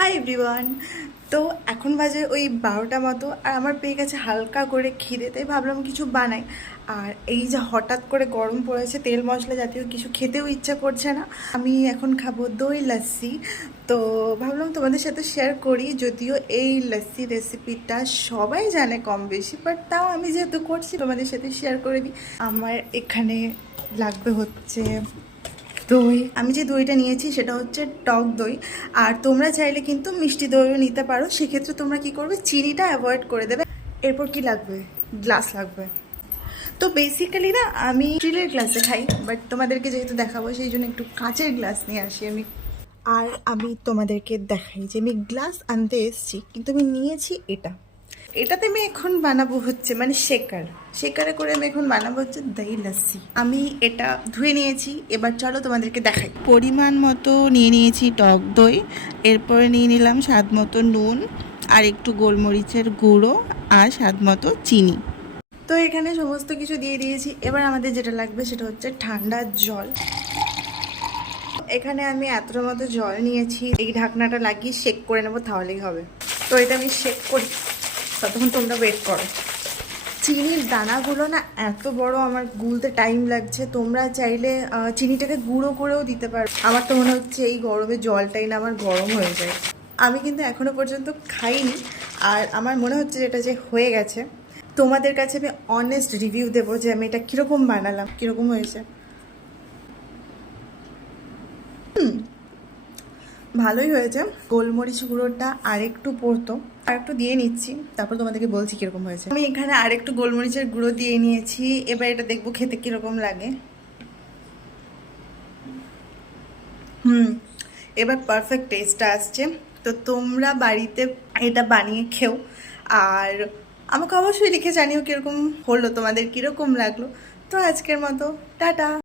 Hi everyone. তো এখন বাজে ওই 12টা মতো, আর আমার পেয়ে গেছে হালকা করে খিদে, তাই ভাবলাম কিছু বানাই। আর এই যে হঠাৎ করে গরম পড়েছে, তেল মশলা জাতীয় কিছু খেতেও ইচ্ছা করছে না। আমি এখন খাবো দই লাস্সি। তো ভাবলাম তোমাদের সাথে শেয়ার করি, যদিও এই লাস্সি রেসিপিটা সবাই জানে কম বেশি, বাট তাও আমি যেহেতু করছি তোমাদের সাথে শেয়ার করে দিই। আমার এখানে লাগবে হচ্ছে দই। আমি যে দইটা নিয়েছি সেটা হচ্ছে টক দই, আর তোমরা চাইলে কিন্তু মিষ্টি দইও নিতে পারো। সেক্ষেত্রে তোমরা কি করবে, চিনিটা অ্যাভয়েড করে দেবে। এরপর কি লাগবে, গ্লাস লাগবে। তো বেসিক্যালি না আমি স্টিলের গ্লাসে খাই, বাট তোমাদেরকে যেহেতু দেখাবো সেই জন্য একটু কাঁচের গ্লাস নিয়ে আসি আমি। আর আমি তোমাদেরকে দেখাই যে আমি গ্লাস আনতে এসেছি, কিন্তু আমি নিয়েছি এটাতে আমি এখন বানাবো হচ্ছে মানে শেকারে করে আমি এখন বানাবো হচ্ছে দই লাস্সি। আমি এটা ধুয়ে নিয়েছি, এবার চলো তোমাদেরকে দেখাই। পরিমাণ মতো নিয়ে নিয়েছি টক দই, এরপরে নিয়ে নিলাম স্বাদ মতো নুন, আর একটু গোলমরিচের গুঁড়ো, আর স্বাদ মতো চিনি। তো এখানে সমস্ত কিছু দিয়ে দিয়েছি। এবার আমাদের যেটা লাগবে সেটা হচ্ছে ঠান্ডা জল। এখানে আমি এতটা মতো জল নিয়েছি, এই ঢাকনাটা লাগিয়ে শেক করে নেবো, তাহলেই হবে। তো এটা আমি শেক করি, ততক্ষণ তোমরা ওয়েট করো। চিনির দানাগুলো না এত বড়, আমার গুলতে টাইম লাগছে। তোমরা চাইলে চিনিটাকে গুঁড়ো করেও দিতে পারো। আমার তো মনে হচ্ছে এই গরমে জলটাই না আমার গরম হয়ে যায়। আমি কিন্তু এখনো পর্যন্ত খাইনি, আর আমার মনে হচ্ছে যেটা যে হয়ে গেছে। তোমাদের কাছে আমি অনেস্ট রিভিউ দেবো যে আমি এটা কীরকম বানালাম, কীরকম হয়েছে। ভালোই হয়েছে। গোলমরিচ গুঁড়োটা আরেকটু পড়তো, আরেকটু দিয়ে নিচ্ছি, তারপর তোমাদেরকে বলছি কীরকম হয়েছে। আমি এখানে আরেকটু গোলমরিচের গুঁড়ো দিয়ে নিয়েছি। এবার এটা দেখবো খেতে কীরকম লাগে। এবার পারফেক্ট টেস্টটা আসছে। তো তোমরা বাড়িতে এটা বানিয়ে খেও, আর আমাকে অবশ্যই লিখে জানিও কীরকম হলো, তোমাদের কীরকম লাগলো। তো আজকের মতো টাটা।